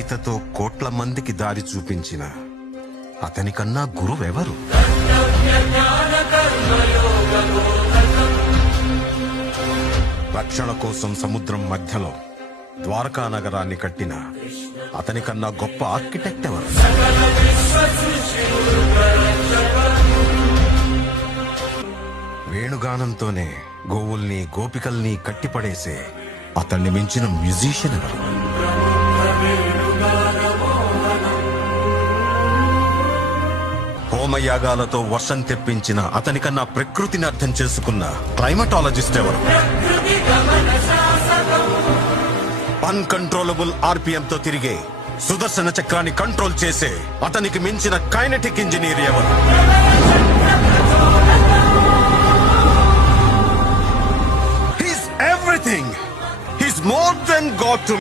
గీతతో కోట్ల మందికి దారి చూపించిన అతనికన్నా గురువెవరు? రక్షణ కోసం సముద్రం మధ్యలో ద్వారకా నగరాన్ని కట్టిన అతనికన్నా గొప్ప ఆర్కిటెక్ట్ ఎవరు? వేణుగానంతోనే గోవుల్ని గోపికల్ని కట్టిపడేసే అతన్ని మించిన మ్యూజిషియన్ ఎవరు? హోమయాగాలతో వర్షం తెప్పించిన అతనికన్నా ప్రకృతిని అర్థం చేసుకున్న క్లైమటాలజిస్ట్ ఎవరు? అన్కంట్రోలబుల్ ఆర్పిఎం తో తిరిగే సుదర్శన చక్రాన్ని కంట్రోల్ చేసే అతనికి మించిన కైనెటిక్ ఇంజనీర్ ఎవరు? He's everything. He's more than God to